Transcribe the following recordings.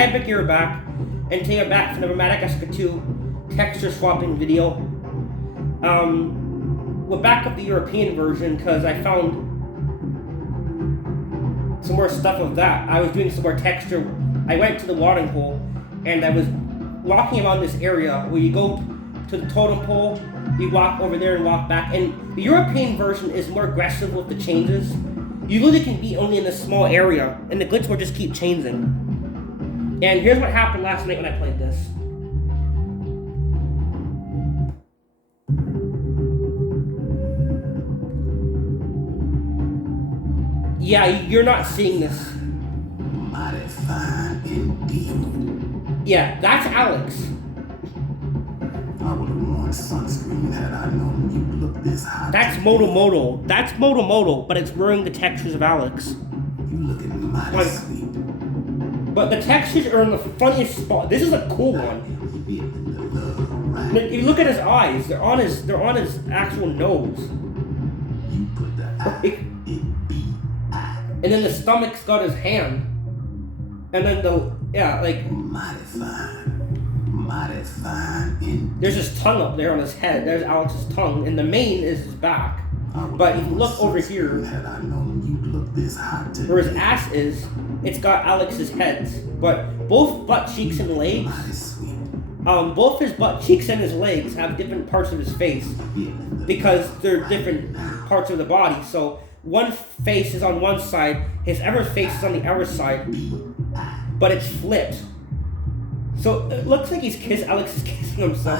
Hi Vicky, you're back. And today I'm back from the Madagascar 2 texture swapping video. We'll back up the European version because I found some more stuff of that. I was doing some more texture. I went to the watering hole and I was walking around this area where you go to the totem pole, you walk over there and walk back. And the European version is more aggressive with the changes. You really can be only in a small area and the glitch will just keep changing. And here's what happened last night when I played this. Yeah, you're not seeing this. Mighty fine indeed. Yeah, that's Alex. I would have worn sunscreen had I known you'd look this hot. That's Moto Moto. That's Moto Moto, but it's wearing the textures of Alex. You looking mighty sweet. But the textures are in the funniest spot. This is a cool one. If you look at his eyes, they're on his actual nose. You put the I in B. And then the stomach's got his hand. And then Mighty fine indeed. there's his tongue up there on his head. There's Alex's tongue. And the mane is his back. But if you look over here, had I known you'd look this hot today. where his ass is, it's got Alex's heads. But both butt cheeks and legs, Mighty sweet. both his butt cheeks and his legs have different parts of his face because they're different parts of the body. So one face is on one side, his other face is on the other side, but it's flipped. So it looks like Alex is kissing himself.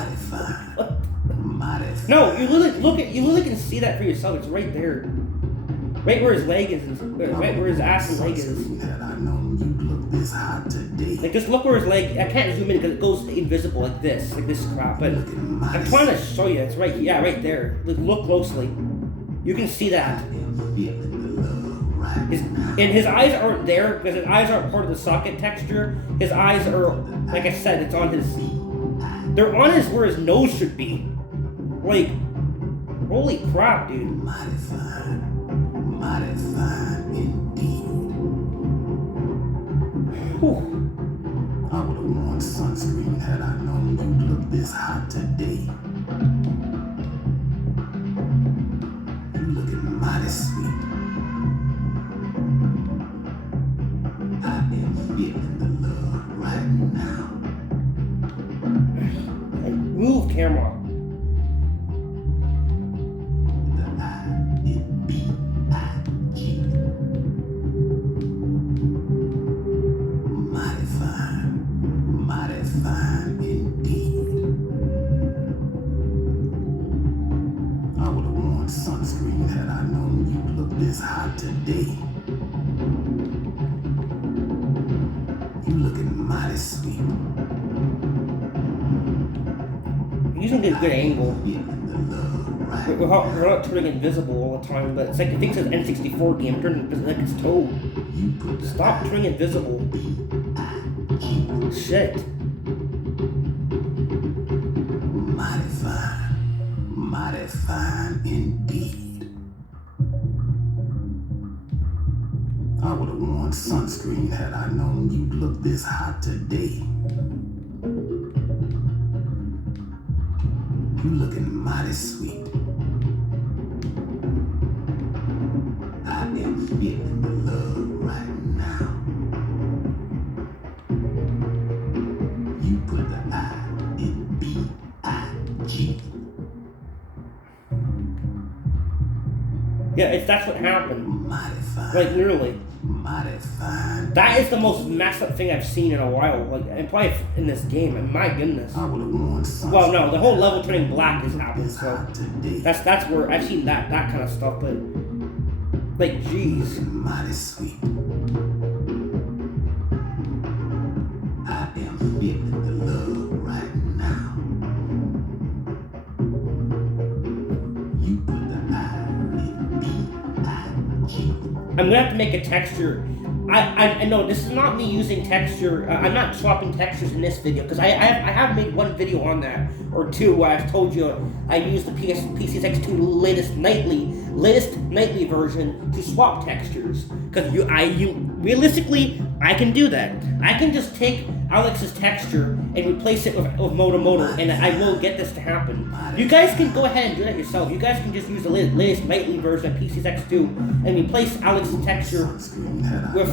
Mighty fine. No, you literally can see that for yourself. It's right there, right where his leg is, right where his ass and leg is. Had I known you'd look this hot today. Like just look where his leg. I can't zoom in because it goes invisible like this crap. But I'm trying to show you. It's right. Yeah, right there. Look closely. You can see that. His eyes aren't there because his eyes aren't part of the socket texture. His eyes are, like I said, it's on his. They're on where his nose should be. Like, holy crap, dude. Mighty fine indeed. Whew. I would have worn sunscreen had I known you'd look this hot today. You looking mighty sweet. I am feeling the love right now. Move, camera. The I-N-B-I-G. Mighty fine indeed. I would have worn sunscreen had I known you'd look this hot today. You looking mighty sweet. He's using a good angle. Feeling the love right We're not turning invisible all the time, but it's like it thinks it's an N64 game. Turning like it's Toad. You put the Stop turning invisible. Shit. Mighty fine indeed. I would have worn sunscreen had I known you'd look this hot today. You looking mighty sweet. I am feeling the love right now. You put the I in B-I-G. Yeah, that's what happened. Mighty fine. Like literally. Mighty fine. That is the most messed up thing I've seen in a while. Like, and probably in this game. And my goodness. I would have worn sunscreen. Well, no, the whole level turning black has happened. This So hot today. that's where I've seen that kind of stuff. But like, jeez. Mighty sweet. I am feeling the love right now. You put the I in B-I-G. I'm gonna have to make a texture. I know this is not me using texture. I'm not swapping textures in this video because I have made one video on that or two where I've told you I used the PCSX2 latest nightly version to swap textures because realistically, I can do that. I can just take Alex's texture and replace it with Moto Moto, and I will get this to happen. You guys can go ahead and do that yourself. You guys can just use the latest lightly version of PCX2 and replace Alex's texture with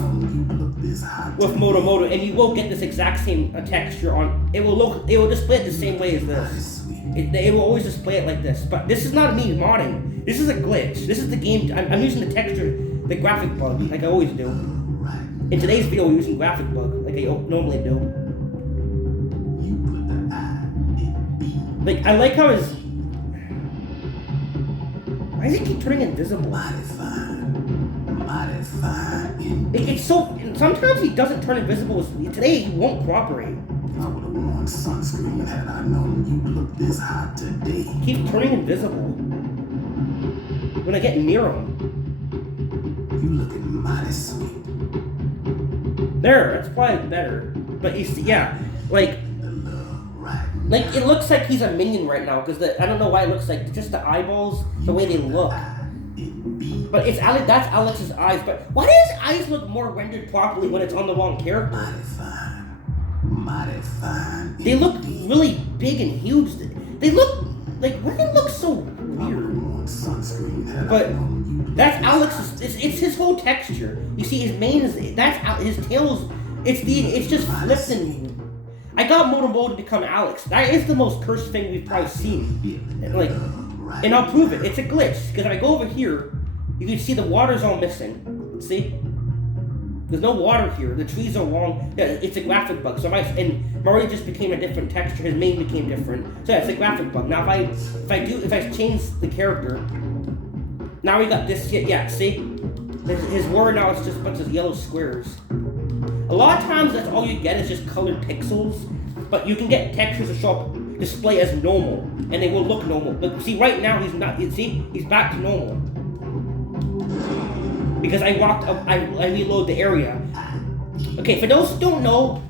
Moto Moto, and you will get this exact same texture on. It will display it the same way as this. It will always display it like this. But this is not me modding. This is a glitch. This is the game. I'm using the texture, the graphic bug, like I always do. In today's video, we're using graphic bug, like I normally do. Like, I like how his... Why does it keep turning invisible? It's so... Sometimes he doesn't turn invisible. Today, he won't cooperate. I would have worn sunscreen had I known you look this hot today. Keep turning invisible. When I get near him. You looking mighty sweet. There, that's probably better. But you see, yeah, like it looks like he's a minion right now because I don't know why it looks like just the eyeballs, the way they look. But it's that's Alex's eyes. But why do his eyes look more rendered properly when it's on the wrong character? Mighty fine. They look really big and huge. They look like why do they look so weird? But that's Alex's. It's his whole texture. You see, his mane is his tail's. It's just flipped and. I got Moto Moto to become Alex. That is the most cursed thing we've probably seen. And I'll prove it. It's a glitch because if I go over here, you can see the water's all missing. See? There's no water here. The trees are wrong. Yeah, it's a graphic bug. So and Mario just became a different texture. His mane became different. So yeah, it's a graphic bug. Now if I change the character, now we got this. Yeah, see, his word now is just a bunch of yellow squares. A lot of times that's all you get is just colored pixels, but you can get textures to show up display as normal, and they will look normal. But see, right now he's not. You see, he's back to normal. Because I walked up, I reload the area. Okay, for those who don't know,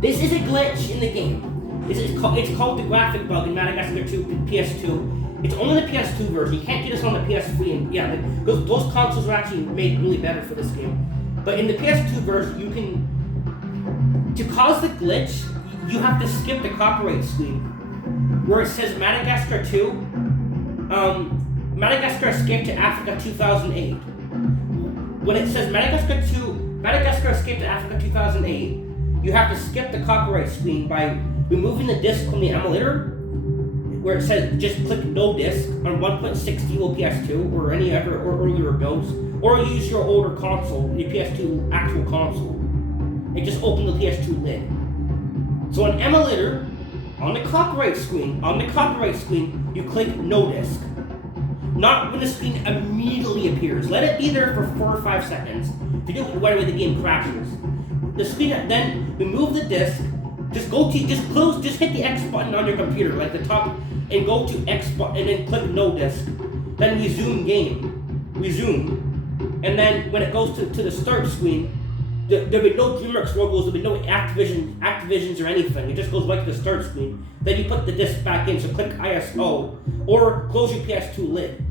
this is a glitch in the game. It's called the graphic bug in Madagascar 2 PS2. It's only the PS2 version. You can't get this on the PS3. And yeah, those consoles were actually made really better for this game. But in the PS2 version, you can, to cause the glitch, you have to skip the copyright screen where it says Madagascar 2. Madagascar escaped to Africa 2008. When it says Madagascar escaped to Africa 2008, you have to skip the copyright screen by removing the disc from the emulator, where it says just click no disc on 1.60 PS2 or any other or earlier builds, or use your older console, your PS2 actual console, and just open the PS2 lid. So on emulator, on the copyright screen, you click no disc. Not when the screen immediately appears. Let it be there for 4 or 5 seconds. If you do it right away, the game crashes. The screen, then remove the disc. Just hit the X button on your computer, like the top, and go to X button, and then click no disc. Then resume game. Resume. And then when it goes to the start screen, there'll be no DreamWorks logos, there'll be no Activisions or anything. It just goes right to the start screen. Then you put the disc back in, so click ISO, or close your PS2 lid.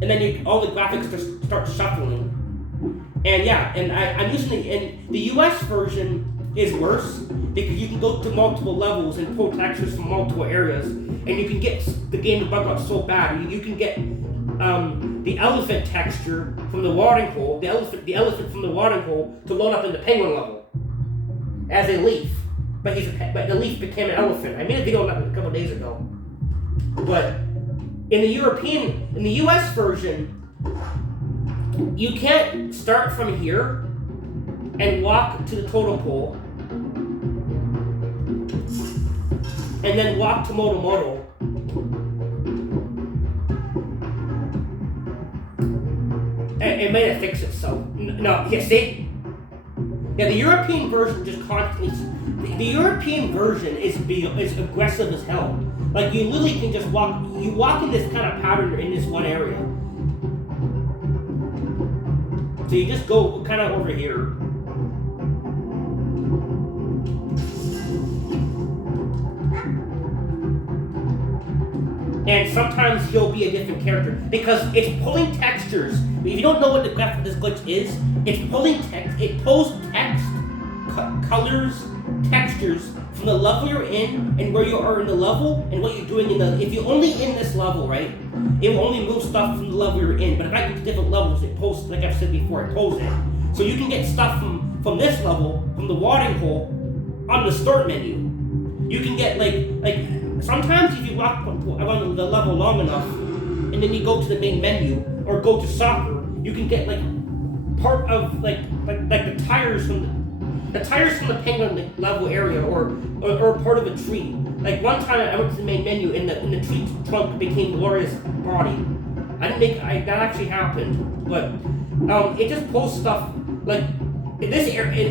And then all the graphics just start shuffling. And yeah, and I'm using the US version is worse, because you can go to multiple levels and pull textures from multiple areas, and you can get the game to bug out so bad. You can get the elephant texture from the watering hole, the elephant from the watering hole to load up in the penguin level as a leaf. But the leaf became an elephant. I made a video on that a couple days ago. But in the US version, you can't start from here and walk to the totem pole and then walk to Moto Moto. It may have fixed itself. No, yeah, see? Yeah, the European version just constantly. The European version is aggressive as hell. Like you literally can just walk. You walk in this kind of pattern in this one area. So you just go kind of over here. and sometimes he'll be a different character because it's pulling textures. If you don't know what the graph of this glitch is, it's pulling text. It pulls text, colors, textures from the level you're in and where you are in the level and what you're doing in the. If you're only in this level, right, it will only move stuff from the level you're in. But if I go to different levels, it pulls, like I've said before, it pulls it. So you can get stuff from this level, from the watering hole, on the start menu. You can get like sometimes if you walk around the level long enough, and then you go to the main menu or go to soccer, you can get like part of like the tires from the penguin level area or part of a tree. Like one time I went to the main menu and the tree trunk became Gloria's body. That actually happened, but it just pulls stuff like in this area.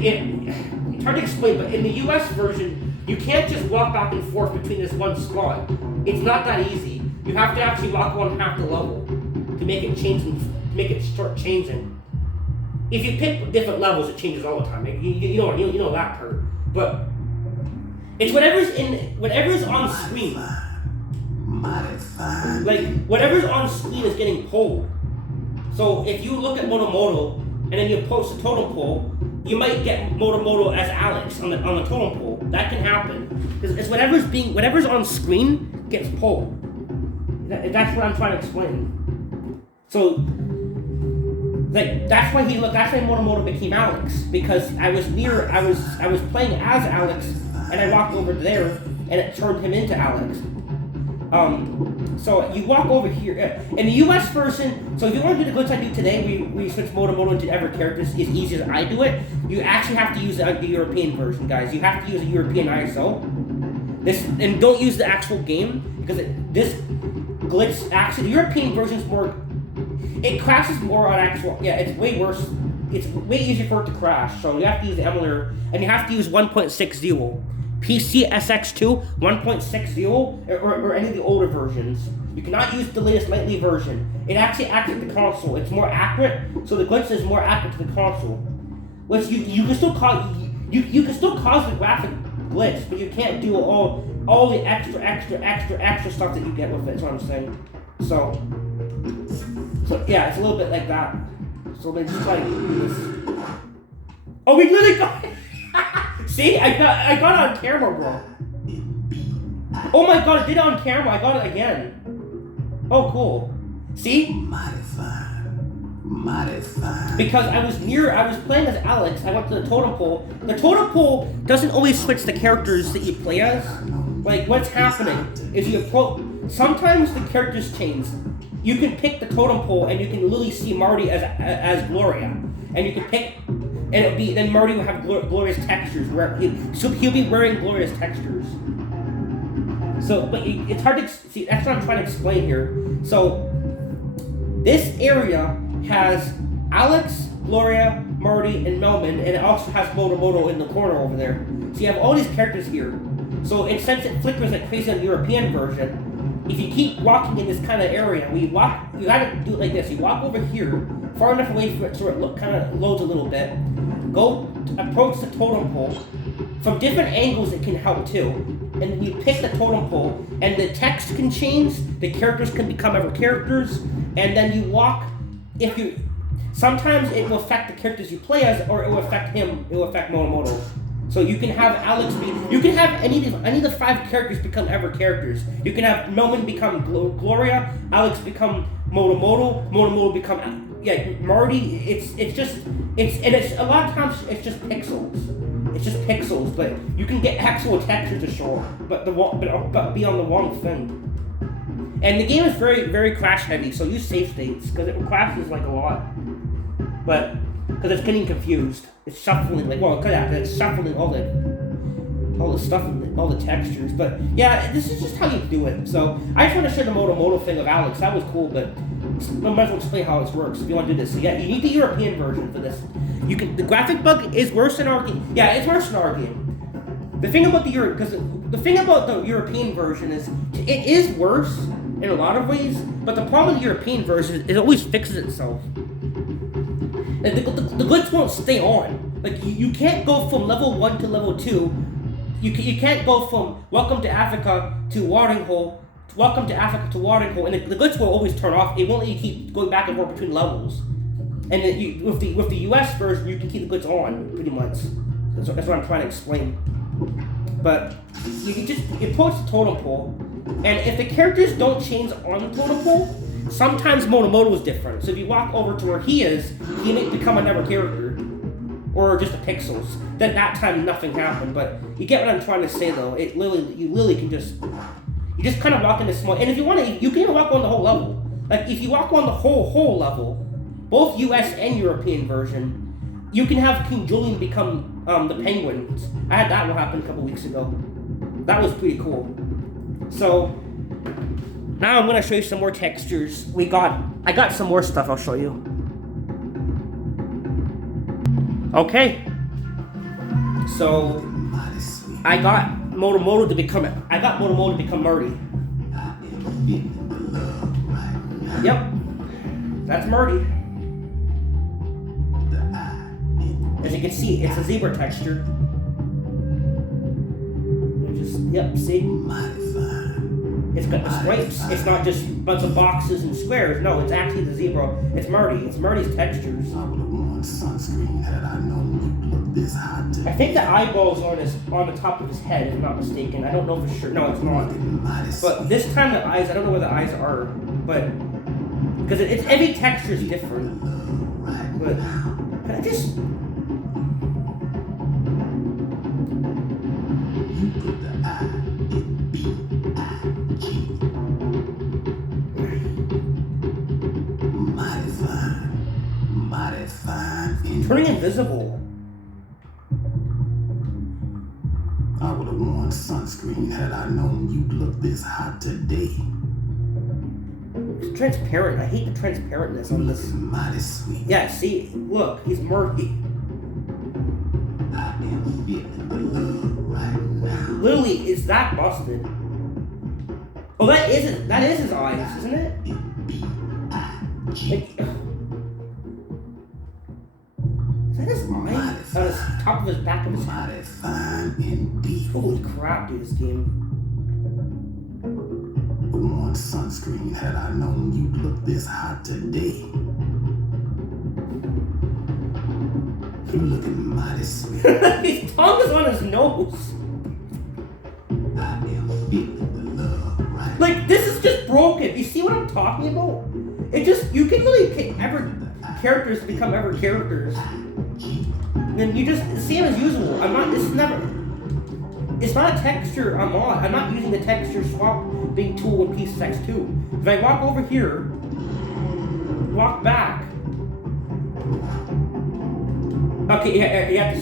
It's hard to explain, but in the US version, you can't just walk back and forth between this one spot. It's not that easy. You have to actually walk on half the level to make it change and make it start changing. If you pick different levels, it changes all the time. You know that part. But it's whatever's on screen. Like whatever's on screen is getting pulled. So if you look at Moto Moto and then you post a totem pole, you might get Moto Moto as Alex on the totem pole. That can happen. It's whatever's on screen gets pulled. That's what I'm trying to explain. So like that's why Moto Moto became Alex, because I was playing as Alex and I walked over there and it turned him into Alex. So you walk over here in the US version. So if you want to do the glitch I do today, we switch Moto Moto into every character as easy as I do it. You actually have to use the European version, guys. You have to use a European ISO. And don't use the actual game because this glitch actually the European version is more. It crashes more on actual. Yeah, it's way worse. It's way easier for it to crash. So you have to use the emulator and you have to use 1.60. PCSX2 1.60 or any of the older versions. You cannot use the latest nightly version. It actually acts like the console. It's more accurate, so the glitch is more accurate to the console. Which you can still cause you can still cause the graphic glitch, but you can't do all the extra stuff that you get with it. That's what I'm saying. So yeah, it's a little bit like that. So they just like this. Oh, we literally got. See, I got it on camera, bro. Oh my god, I did it on camera. I got it again. Oh, cool. See? Mighty fine. Because I was playing as Alex. I went to the totem pole. The totem pole doesn't always switch the characters that you play as. Like, what's happening is sometimes the characters change. You can pick the totem pole and you can literally see Marty as Gloria. And you can pick. And then Marty will have Gloria's textures. He'll be wearing Gloria's textures. So, but it's hard to see. That's what I'm trying to explain here. So, this area has Alex, Gloria, Marty, and Melman, and it also has Moto Moto in the corner over there. So you have all these characters here. So, since it flickers like crazy on the European version, if you keep walking in this kind of area, you gotta do it like this. You walk over here, far enough away for it so it kind of loads a little bit. Approach the totem pole. From different angles it can help too. And you pick the totem pole and the text can change, the characters can become other characters, and then you walk. Sometimes it will affect the characters you play as, or it will affect him, it will affect Moto Moto. So you can have Alex you can have any of the 5 characters become ever characters. You can have Melman become Gloria, Alex become Moto Moto become Marty. It's a lot of times it's just pixels. It's just pixels, but you can get actual textures to show up, but be on the wrong thing. And the game is very, very crash heavy, so use safe states because it crashes like a lot. But because it's getting confused, it's shuffling it's shuffling all the stuff, all the textures. But yeah, this is just how you do it. So I just want to share the Moto Moto thing of Alex. That was cool, but I might as well explain how this works if you want to do this. So yeah, you need the European version for this. The graphic bug is worse in our game. Yeah, it's worse in our game. The thing about the European version is it is worse in a lot of ways, but the problem with the European version is it always fixes itself. Like the glitch won't stay on. Like you can't go from level 1 to level 2. You can't go from Welcome to Africa to Watering Hole welcome to Africa to watering hole, and the glitch will always turn off. It won't let you keep going back and forth between levels. And then with the US version, you can keep the glitch on pretty much. That's what I'm trying to explain. But you approach the totem pole, and if the characters don't change on the totem pole, sometimes Moto Moto is different. So if you walk over to where he is, he may become another character, or just the pixels. Then that time nothing happened. But you get what I'm trying to say though. You literally can just kind of walk in this small. And if you want to, you can even walk on the whole level. Like if you walk on the whole level, both US and European version, you can have King Julian become the Penguins. I had that one happen a couple weeks ago. That was pretty cool. So now I'm gonna show you some more textures. I got some more stuff I'll show you. Okay. So I got Moto Moto to become Murdy. Yep. That's Murdy. As you can see, it's a zebra texture. Yep, see? It's got the stripes. It's not just a bunch of boxes and squares. No, it's actually the zebra. It's Murdy. It's Murdy's textures. I would have worn sunscreen had I known you'd look this hot today. I think the eyeball's on the top of his head, if I'm not mistaken. I don't know for sure. No, it's not. But this time the eyes, I don't know where the eyes are, but because it's every texture is different. But can I just? You put the I in B-I-G. Mighty fine. Turning invisible. I would have worn sunscreen had I known you'd look this hot today. It's transparent. I hate the transparentness on this. Mighty sweet. Yeah, see, look, he's murky. I am feeling the love right now. Literally, is that busted? Oh, that is his eyes, isn't it? Like, is that his eyes? On the top of his back of his head. Mighty fine indeed. Holy crap, dude, this game. Worn sunscreen had I known you'd look this hot today. You're looking mighty sweet. His tongue is on his nose. I am feeling the love right. Like, this is just broken. You see what I'm talking about? It just, you can really pick characters to become ever characters. And you just, same as usual. It's not a texture I'm on. I'm not using the texture swap being tool in PSX2. If I walk over here, walk back. Okay, you have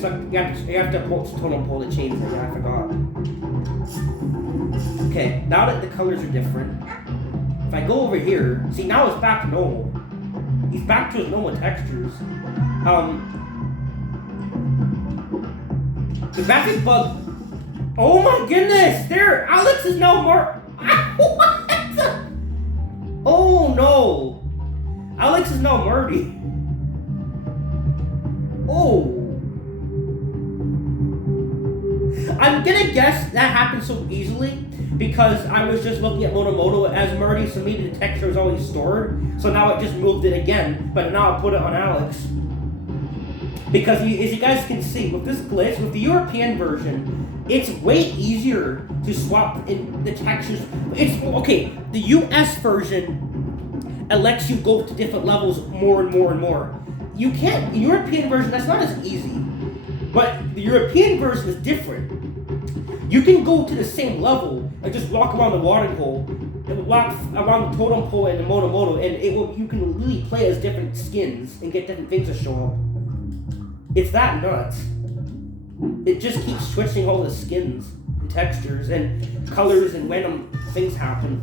to approach the totem pole to change it. Yeah, I forgot. Okay, now that the colors are different, if I go over here, see now it's back to normal. He's back to his normal textures. The graphic bug. Oh my goodness! There, Alex is now more. What? Oh no! Alex is now Murdy. Oh. I'm gonna guess that happened so easily because I was just looking at Moto Moto as Murdy, so maybe the texture was always stored. So now it just moved it again, but now I put it on Alex. Because as you guys can see, with this glitch, with the European version, it's way easier to swap in the textures. It's okay, the US version, it lets you go to different levels more and more and more. You can't, the European version, that's not as easy. But the European version is different. You can go to the same level and just walk around the watering hole, and walk around the totem pole and the Moto Moto, and you can really play as different skins and get different things to show up. It's that nuts. It just keeps switching all the skins and textures and colors and random things happen.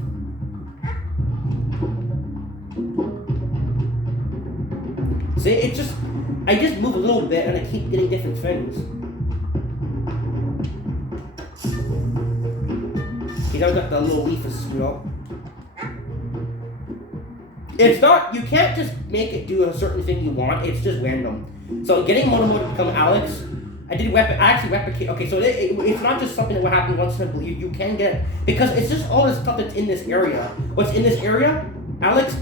See, I just move a little bit and I keep getting different things. You know, got the little leaf is screwed up. It's not, you can't just make it do a certain thing you want, it's just random. So getting Moto Moto to become Alex I actually replicate. Okay, so it's not just something that will happen once in a blue. You can get, because it's just all this stuff that's in this area. What's in this area? Alex.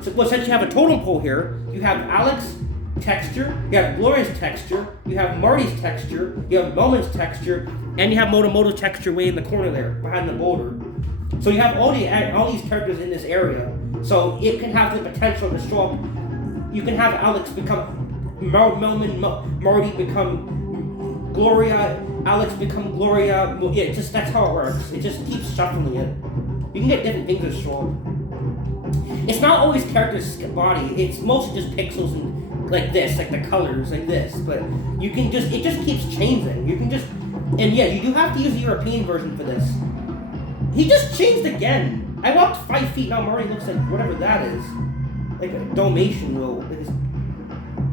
So, well, since you have a totem pole here, you have Alex texture, you have Gloria's texture, you have Marty's texture, you have Melman's texture, and you have Moto Moto texture way in the corner there, behind the boulder. So you have all these characters in this area. So it can have the potential to show up. You can have Alex become Melman, Marty become Gloria, Alex become Gloria. Yeah, that's how it works. It just keeps shuffling it. You can get different things to show up. It's not always character's body. It's mostly just pixels and like this, like the colors, like this. But you can just, it just keeps changing. You can just, and yeah, you do have to use the European version for this. He just changed again. I walked 5 feet, now Marty looks like whatever that is. Like a Dalmatian will.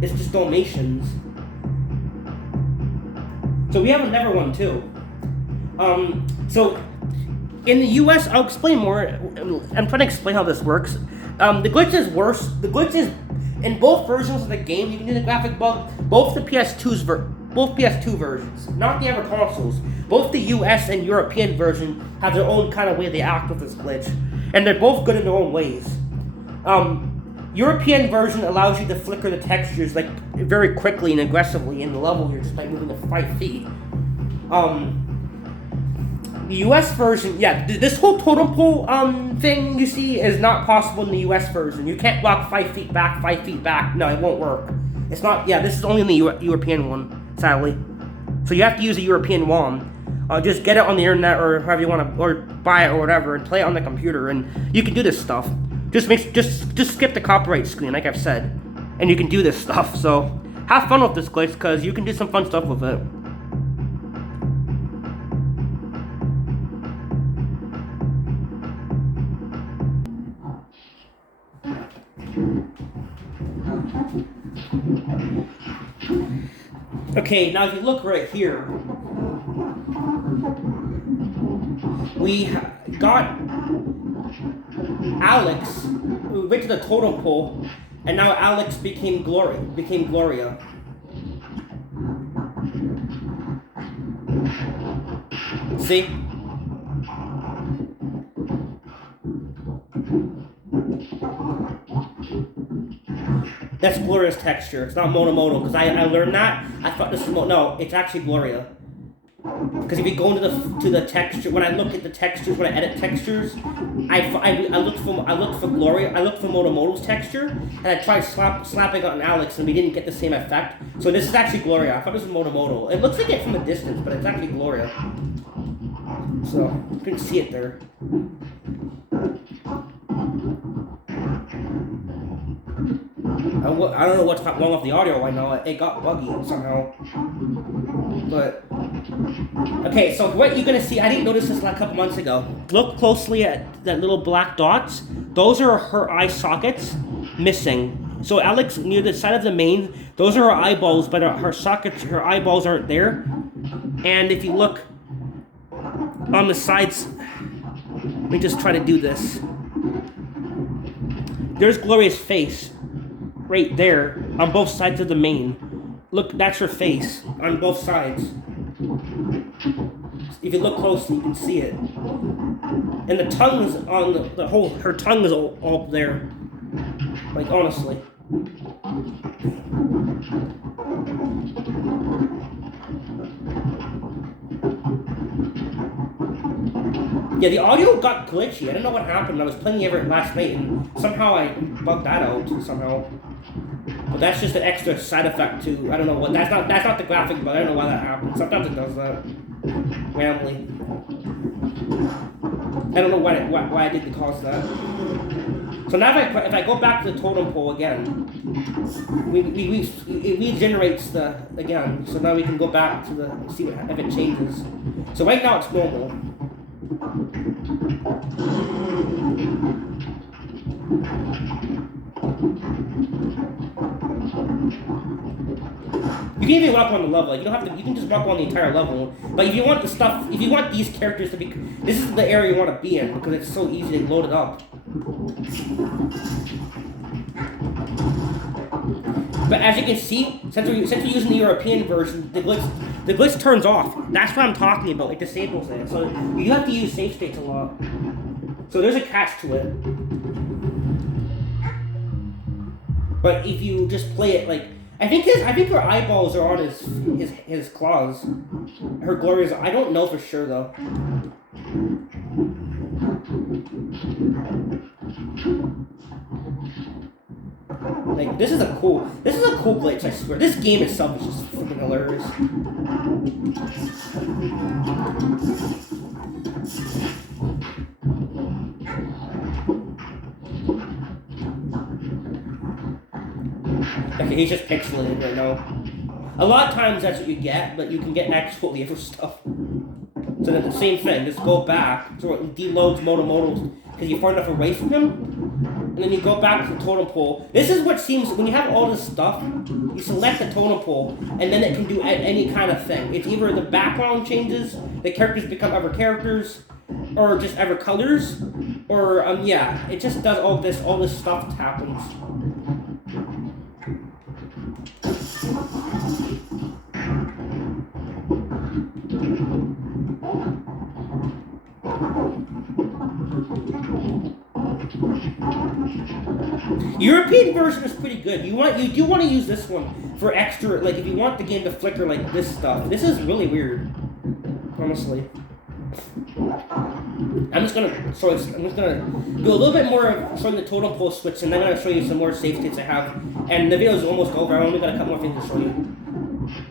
It's just Dalmatians. So we have another one too. So in the US, I'll explain more. I'm trying to explain how this works. The glitch is worse. The glitch is in both versions of the game. You can do the graphic bug. Both PS2 versions, not the other consoles. Both the US and European version have their own kind of way they act with this glitch, and they're both good in their own ways. European version allows you to flicker the textures like very quickly and aggressively in the level here just by moving it 5 feet. The US version, yeah, this whole totem pole thing you see is not possible in the US version. You can't walk 5 feet back, 5 feet back. No, it won't work. It's not, yeah, this is only in the European one, sadly. So you have to use a European one. Just get it on the internet or however you want to, or buy it or whatever, and play it on the computer, and you can do this stuff. Just skip the copyright screen, like I've said, and you can do this stuff. So have fun with this glitch, because you can do some fun stuff with it. Okay, now if you look right here, we got Alex, we went to the totem pole, and now Alex became Gloria. See? That's Gloria's texture. It's not Moto Moto, because I learned that. I thought this was no, it's actually Gloria. Because if you go into the texture, when I look at the textures, when I edit textures, I looked for Gloria. I looked for Moto Moto's texture, and I tried slapping it on Alex, and we didn't get the same effect. So this is actually Gloria. I thought this was Moto Moto. It looks like it from a distance, but it's actually Gloria. So you couldn't see it there. I don't know what's wrong with the audio right now. It got buggy somehow. But okay, so what you're gonna see, I didn't notice this like a couple months ago. Look closely at that little black dots. Those are her eye sockets missing. So Alex, near the side of the main, those are her eyeballs, but her sockets, her eyeballs aren't there. And if you look on the sides, let me just try to do this. There's Gloria's face. Right there, on both sides of the main. Look, that's her face, on both sides. If you look closely, you can see it. And the tongue is on the whole, her tongue is all there. Like, honestly. Yeah, the audio got glitchy. I don't know what happened. I was playing it last night, and somehow I bugged that out somehow. But that's just an extra side effect too. I don't know what. That's not the graphic, but I don't know why that happened. Sometimes it does that randomly. I don't know why I did cause that. So now if I go back to the totem pole again, it regenerates again. So now we can go back to see if it changes. So right now it's normal. You can even walk on the level. Like, you don't have to. You can just walk on the entire level. But if you want these characters to be, this is the area you want to be in because it's so easy to load it up. But as you can see, since we're using the European version, the glitch turns off. That's what I'm talking about. It disables it. So you have to use save states a lot. So there's a catch to it. But if you just play it like, I think her eyeballs are on his claws. Her glorious. I don't know for sure though. Like this is a cool glitch. I swear, this game itself is just freaking hilarious. Okay, he's just pixelated right now. A lot of times that's what you get, but you can get exfoliator stuff. So then the same thing, just go back, so it deloads Moto Moto because you're far enough away from him, and then you go back to the totem pole. This is what seems, when you have all this stuff, you select the totem pole, and then it can do any kind of thing. It's either the background changes, the characters become other characters, or just other colors, or yeah, it just does all this stuff happens. European version is pretty good. You do want to use this one for extra, like if you want the game to flicker like this stuff. This is really weird, honestly. I'm just gonna do a little bit more of showing the totem pole switch, and then I'm gonna show you some more save states I have. And the video is almost over. I only got a couple more things to show you.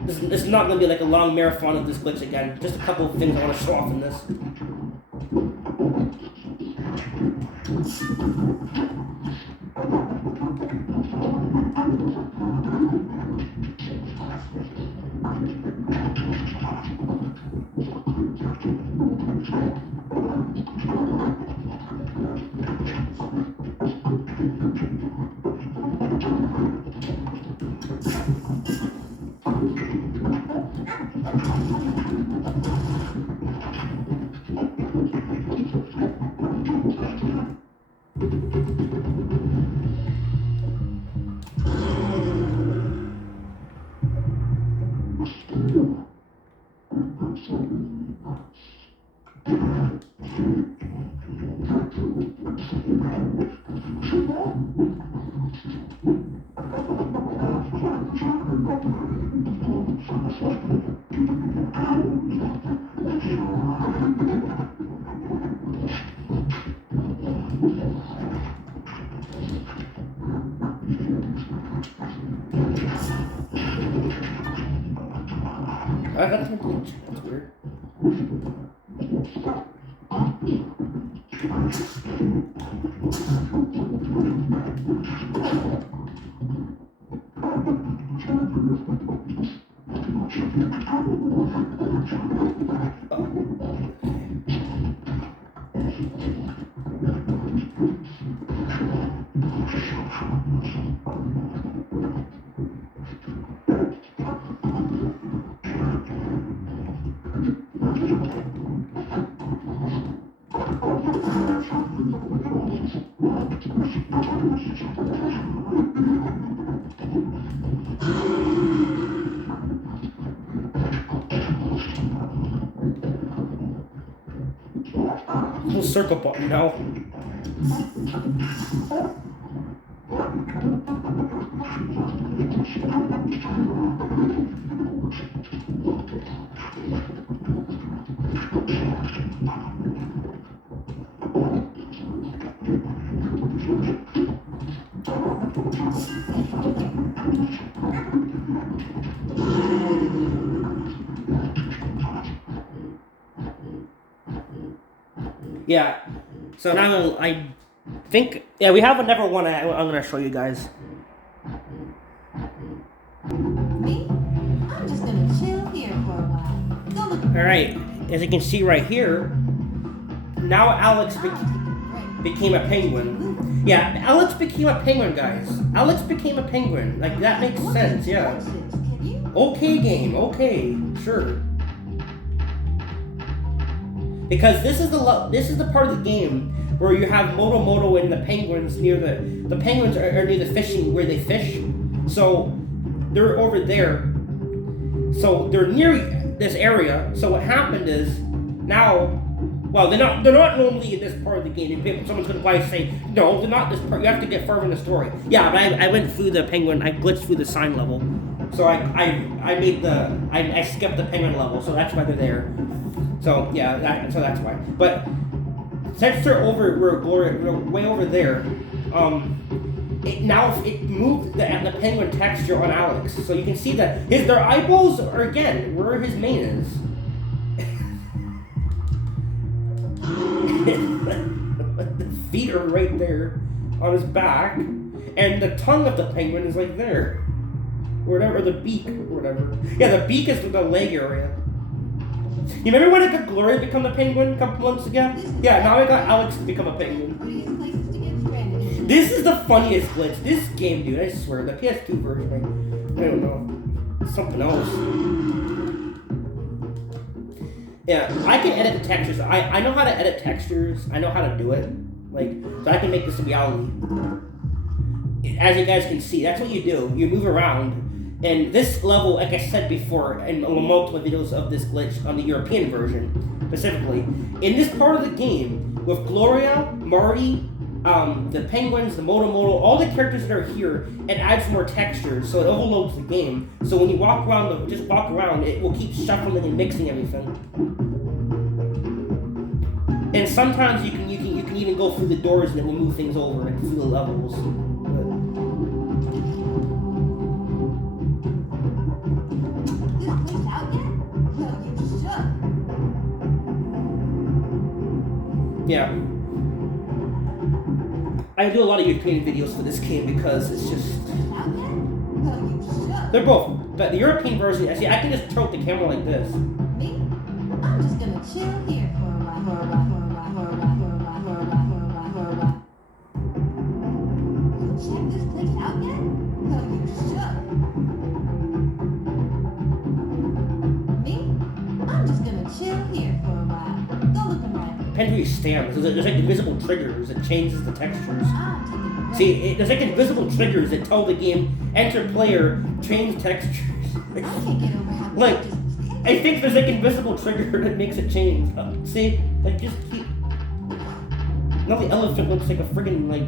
This is not gonna be like a long marathon of this glitch again. Just a couple of things I want to show off in this. That's weird. Little circle button now. Yeah, so now I think, yeah, we have another one I'm going to show you guys. Me? I'm just going to chill here for a while. Go look. Alright, as you can see right here, now Alex became a penguin. Yeah, Alex became a penguin, guys. Alex became a penguin. Like, that makes sense, yeah. Okay, game, okay, sure. Because this is the part of the game where you have Moto Moto and the penguins near the penguins are near the fishing where they fish. So they're over there. So they're near this area. So what happened is now, well, they're not normally in this part of the game. Someone's gonna probably say, no, they're not this part. You have to get further in the story. Yeah, but I went through the penguin. I glitched through the sign level. So I skipped the penguin level. So that's why they're there. So yeah, that's why. But since they're over, we're way over there. It moved the penguin texture on Alex, so you can see that their eyeballs are again where his mane is. The feet are right there on his back, and the tongue of the penguin is like there, or the beak, or whatever. Yeah, the beak is the leg area. You remember when I got Gloria to become the penguin a couple months ago? Yeah, now I got Alex to become a penguin. This is the funniest glitch. This game, dude, I swear, the PS2 version, I don't know, something else. Yeah, I can edit the textures. I know how to edit textures. I know how to do it. So I can make this a reality. As you guys can see, that's what you do. You move around. And this level, like I said before, in multiple videos of this glitch on the European version, specifically, in this part of the game, with Gloria, Marty, the penguins, the Moto Moto, all the characters that are here, it adds more textures, so it overloads the game. So when you walk around, just walk around, it will keep shuffling and mixing everything. And sometimes you can even go through the doors and it will move things over and through the levels. Yeah. I do a lot of European videos for this game because it's just... They're both. But the European version, see, I can just tilt the camera like this. Me? I'm just gonna chill here for a while. You check this place out yet? No, you should. Me? I'm just gonna chill here for a while. Go looking right. Depends where you stand. There's like invisible triggers that changes the textures. See, there's like invisible triggers that tell the game, enter player, change textures. Like, I think there's like invisible trigger that makes it change. See? Like, just keep... Now the elephant looks like a friggin' like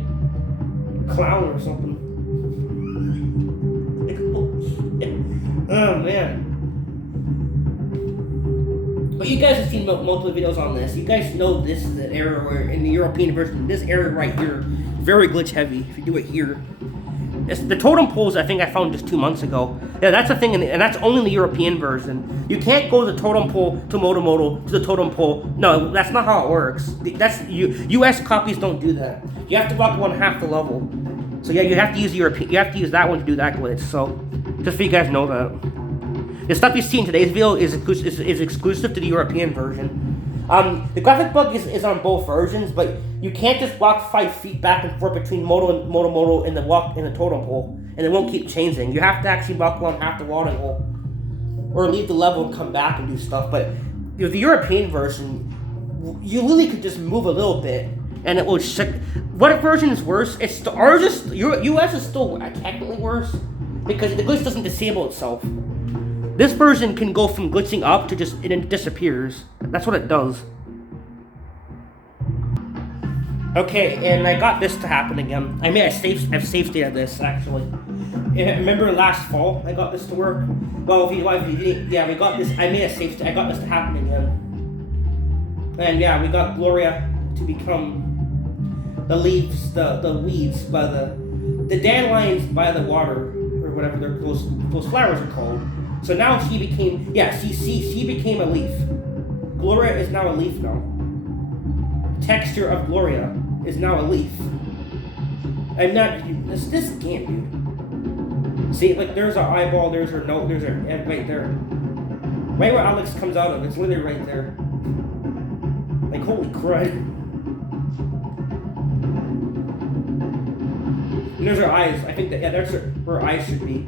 clown or something. Like, holy shit. Oh man. But you guys have seen multiple videos on this. You guys know this is the area where, in the European version, this area right here, very glitch heavy. If you do it here, the totem poles I think I found just 2 months ago. Yeah, that's a thing, and that's only in the European version. You can't go to the totem pole to Moto Moto to the totem pole. No, that's not how it works. That's U.S. copies don't do that. You have to walk one half the level. So yeah, you have to use European. You have to use that one to do that glitch. So just so you guys know that. The stuff you see in today's video is exclusive to the European version. The graphic bug is on both versions, but you can't just walk 5 feet back and forth between Moto Moto and the totem pole, and it won't keep changing. You have to actually walk along half the watering hole, or leave the level and come back and do stuff. But with the European version, you really could just move a little bit, and it will check. What version is worse? US is still technically worse because the glitch doesn't disable itself. This version can go from glitching up to just, it disappears. That's what it does. Okay, and I got this to happen again. I made a save state of this, actually. Remember last fall, I got this to work? Well, if you yeah, we got this, I made a save state, I got this to happen again. And yeah, we got Gloria to become the leaves, the weeds by the dandelions by the water, or whatever those flowers are called. So now she became, she became a leaf. Gloria is now a leaf now. Texture of Gloria is now a leaf. I'm not, this game, dude. See, like, there's her eyeball, there's her nose, there's her, right there. Right where Alex comes out of, it's literally right there. Like, holy crud. And there's her eyes, I think that, yeah, there's where her eyes should be.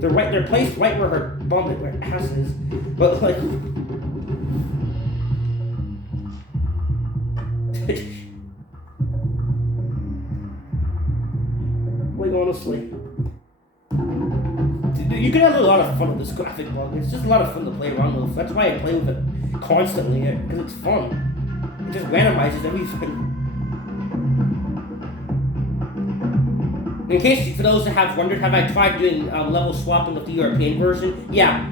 They're placed right where her bum, where her ass is. But like, like honestly, You can have a lot of fun with this graphic bug. It's just a lot of fun to play around with. That's why I play with it constantly, because it's fun. It just randomizes everything. In case, for those that have wondered, have I tried doing level swapping with the European version? Yeah.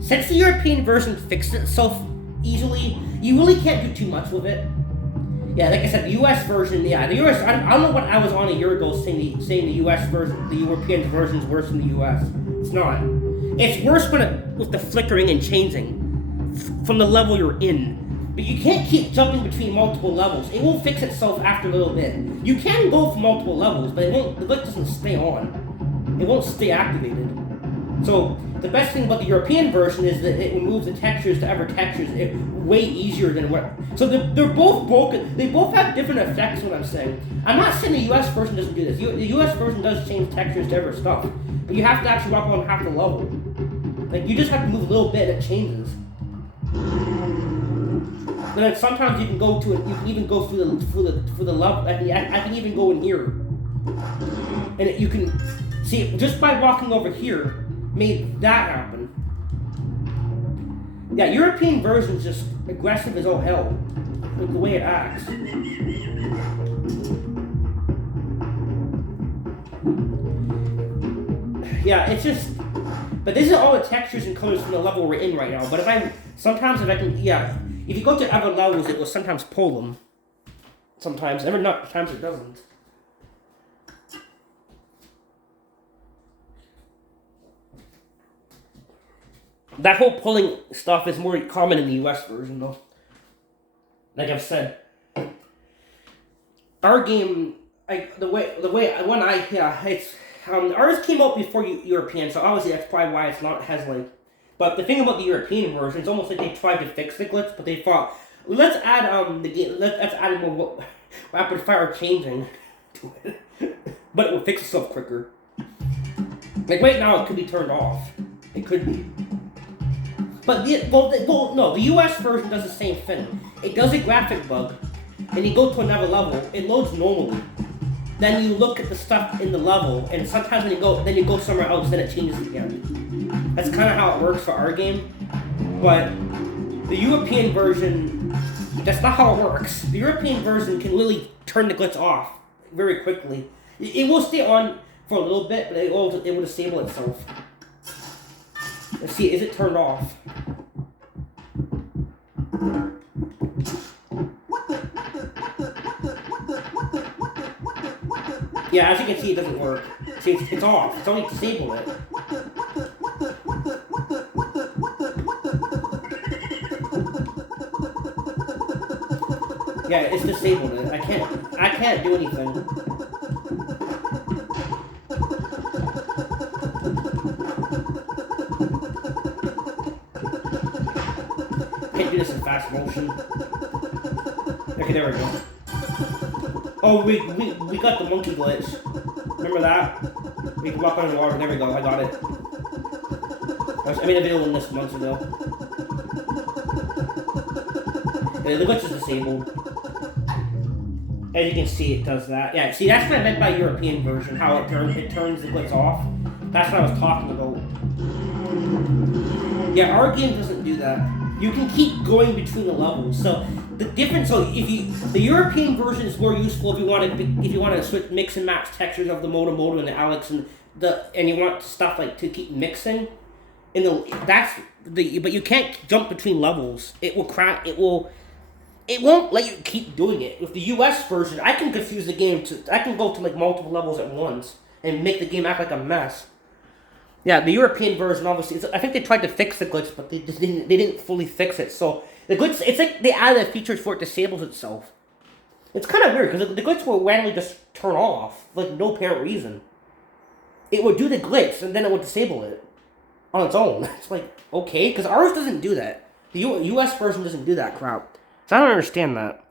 Since the European version fixed itself easily, you really can't do too much with it. Yeah, like I said, the US version, yeah, the US, I don't know what I was on a year ago saying the US version, the European version is worse than the US. It's not. It's worse with the flickering and changing from the level you're in. But you can't keep jumping between multiple levels. It will fix itself after a little bit. You can go for multiple levels, but the glitch doesn't stay on. It won't stay activated. So the best thing about the European version is that it removes the textures to other textures way easier than what. So they're both broken. They both have different effects. What I'm saying. I'm not saying the US version doesn't do this. The US version does change textures to other stuff, but you have to actually walk on half the level. Like you just have to move a little bit and it changes. And then sometimes you can go to it. You can even go through the level. I can even go in here, and you can see just by walking over here made that happen. Yeah, European version's just aggressive as all hell with the way it acts. Yeah, it's just. But these are all the textures and colors from the level we're in right now. But if I can, yeah. If you go to other levels, it will sometimes pull them. Sometimes, sometimes it doesn't. That whole pulling stuff is more common in the US version, though. Like I've said, our game, ours came out before European, so obviously that's probably why it's not as like. But the thing about the European version, it's almost like they tried to fix the glitch, but they thought, let's add let's add more rapid fire changing to it, but it will fix itself quicker. Like right now, it could be turned off. It could be. But the US version does the same thing. It does a graphic bug, and you go to another level. It loads normally. Then you look at the stuff in the level, and sometimes when you go somewhere else, then it changes again. That's kind of how it works for our game. But the European version, that's not how it works. The European version can really turn the glitch off very quickly. It will stay on for a little bit, but it will disable itself. Let's see, is it turned off? Yeah, as you can see, it doesn't work. See, it's off. It's only disabled it. Yeah, it's disabled it. I can't do anything. Can't do this in fast motion. Okay, there we go. Oh, we got the monkey glitch. Remember that? We can walk on the water. There we go. I got it. I made a video on this months ago. Yeah, the glitch is disabled. As you can see, it does that. Yeah, see, that's what I meant by European version. How it turns the glitch off. That's what I was talking about. Yeah, our game doesn't do that. You can keep going between the levels. So the difference, the European version is more useful if you want to switch mix and match textures of the Moto Moto and the Alex and you want stuff like to keep mixing. But you can't jump between levels. It will crack. It won't let you keep doing it. With the US version, I can confuse the game I can go to like multiple levels at once and make the game act like a mess. Yeah, the European version obviously. I think they tried to fix the glitch, but they just didn't fully fix it. So the glitch, it's like they added features for it disables itself. It's kind of weird because the glitch will randomly just turn off like no apparent reason. It would do the glitch and then it would disable it on its own. It's like okay, because ours doesn't do that. The US version doesn't do that crap. So I don't understand that.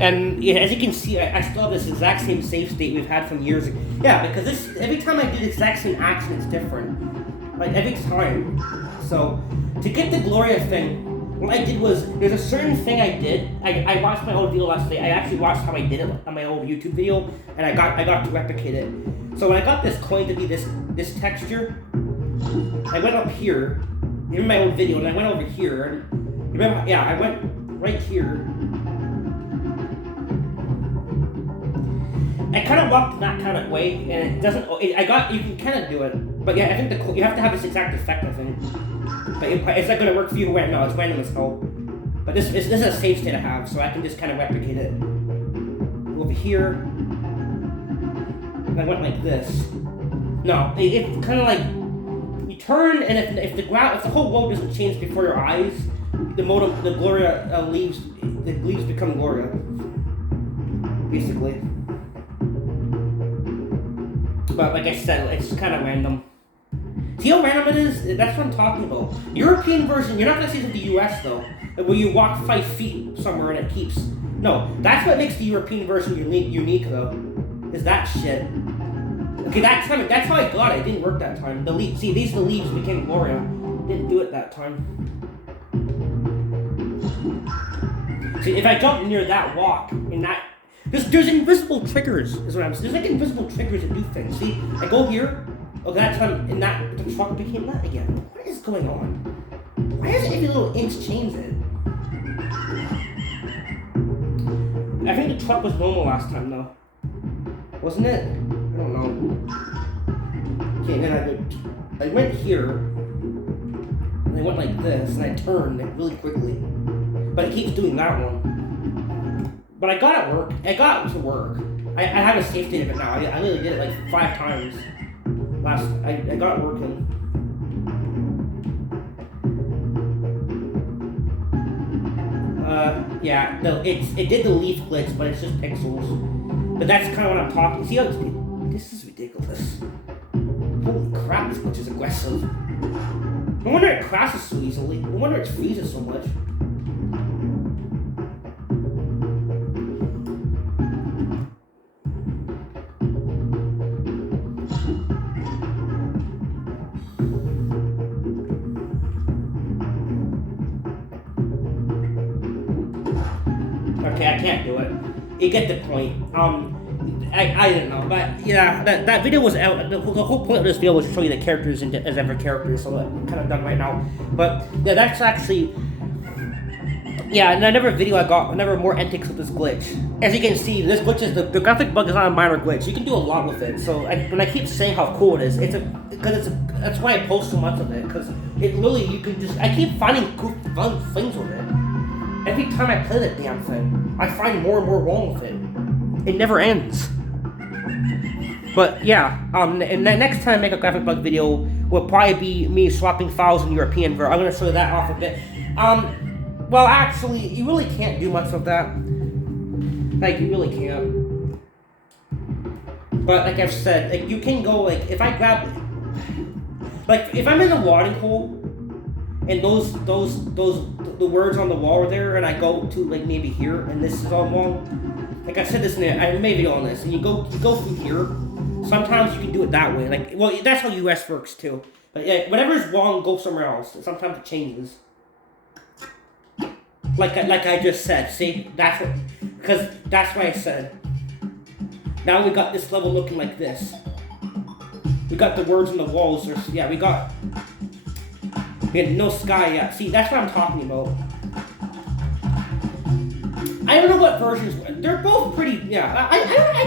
And yeah, as you can see, I still have this exact same save state we've had from years ago. Yeah, because every time I do the exact same action, it's different. Like every time. So to get the Gloria thing, what I did was there's a certain thing I did. I watched my old video last night. I actually watched how I did it on my old YouTube video, and I got to replicate it. So when I got this coin to be this this texture. I went up here, in my own video, and I went over here. And remember, yeah, I went right here. I kind of walked that kind of way, and it doesn't. You can kind of do it, but yeah, I think you have to have this exact effect. I think, but it's not gonna work for you right now. It's random as hell. But this is a safe state I have, so I can just kind of replicate it. Go over here, and I went like this. No, it's kind of like you turn, and if the whole world doesn't change before your eyes, the Gloria leaves become Gloria, basically. But like I said, it's kind of random. See how random it is? That's what I'm talking about. European version, you're not gonna see it in the US though, where you walk 5 feet somewhere and it keeps. No, that's what makes the European version unique though, is that shit. Okay, that's how I got it. It didn't work that time. The leaves became Gloria. Didn't do it that time. See, if I jump near that walk in that. There's invisible triggers, is what I'm saying. There's like invisible triggers that do things. See, I go here, oh, that time, and the truck became that again. What is going on? Why does every little inch change it? I think the truck was normal last time, though. Wasn't it? I don't know. Okay, then I went here, and I went like this, and I turned really quickly. But it keeps doing that one. But I got it work. I got it to work. I have a safe date of it now. I literally did it like 5 times. I got it working. Yeah, no, it did the leaf glitch, but it's just pixels. But that's kind of what I'm talking. See how this is ridiculous. Holy crap, this glitch is aggressive. No wonder it crashes so easily. No wonder it freezes so much. Okay, I can't do it. You get the point. I don't know, but yeah, that video was out. The whole point of this video was to show you the characters as every character, so I'm kind of done right now. But yeah, that's actually. Yeah, in another video I got more antics with this glitch. As you can see, this glitch is the graphic bug is not a minor glitch. You can do a lot with it. So when I keep saying how cool it is, that's why I post so much of it, because it really I keep finding cool fun things with it. Every time I play that damn thing, I find more and more wrong with it. It never ends. But yeah, and the next time I make a graphic bug video will probably be me swapping files in European version. I'm gonna show you that off a bit. Well, actually, you really can't do much with that. Like, you really can't. But like I've said, like you can go like if I grab, like if I'm in a watering hole, and the words on the wall are there, and I go to like maybe here, and this is all wrong. Like I said this I made a video on this, and you go through here. Sometimes you can do it that way. Like, well, that's how US works too. But yeah, whatever is wrong, go somewhere else. Sometimes it changes. Like I just said. See, because that's what I said. Now we got this level looking like this. We got the words on the walls. Yeah, we had no sky yet. See, that's what I'm talking about. I don't know what versions. They're both pretty. Yeah, I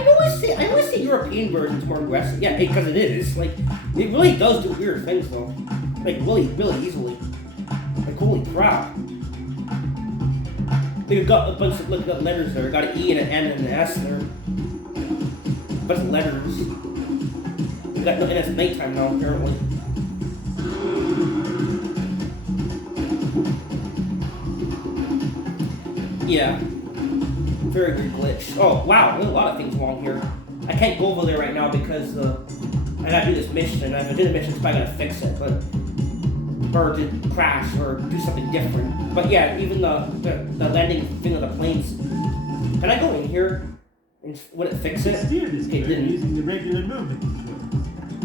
always say European versions more aggressive. Yeah, because it is. Like, it really does do weird things though. Like really, really easily. Like holy crap. We've got a bunch of looking up letters there. We got an E and an N and an S there. A bunch of letters. We got and it's nighttime now apparently. Yeah. Very good glitch. Oh, wow, there's a lot of things wrong here. I can't go over there right now because I gotta do this mission, and if I do the mission, it's probably gonna fix it, but or to crash or do something different. But yeah, even the landing thing of the planes. Can I go in here and would it fix it? Steer this Okay, it didn't. using the regular movement control.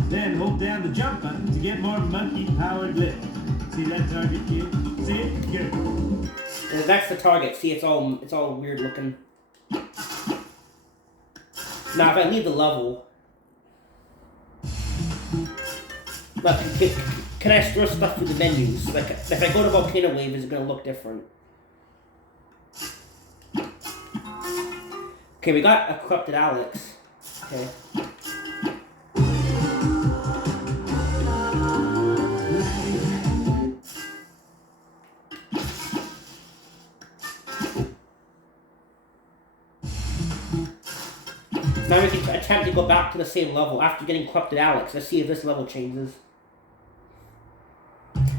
Then hold down the jump button to get more monkey-powered lift. See that target here? See it? Good. And that's the target. See, it's all weird looking. Now, if I leave the level, Look, can I store stuff through the menus? Like, if I go to Volcano Wave, is it gonna look different? Okay, we got a corrupted Alex. Okay. Now we can attempt to go back to the same level after getting corrupted Alex. Let's see if this level changes.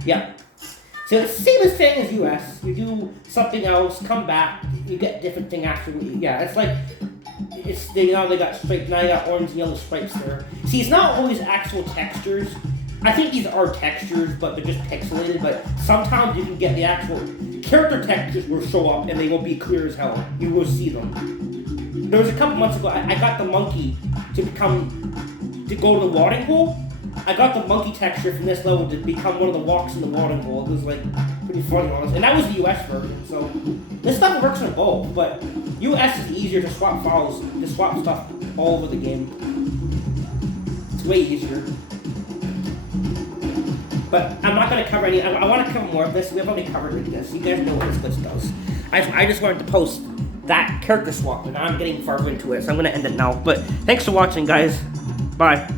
Yeah. So it's the same as thing as US. You do something else, come back, you get a different thing after. Yeah, it's like now they got stripes. Now you got orange and yellow stripes there. See, it's not always actual textures. I think these are textures, but they're just pixelated. But sometimes you can get the actual character textures will show up and they will be clear as hell. You will see them. There was a couple months ago, I got the monkey to go to the watering hole. I got the monkey texture from this level to become one of the walks in the watering hole. It was like pretty funny, honestly. And that was the US version, so this stuff works on both, but US is easier to swap files, to swap stuff all over the game. It's way easier. But I'm not going to cover any, I want to cover more of this. We've already covered this. You guys know what this glitch does. I just wanted to post that character swap, and now I'm getting farther into it, so I'm going to end it now. But thanks for watching, guys. Bye.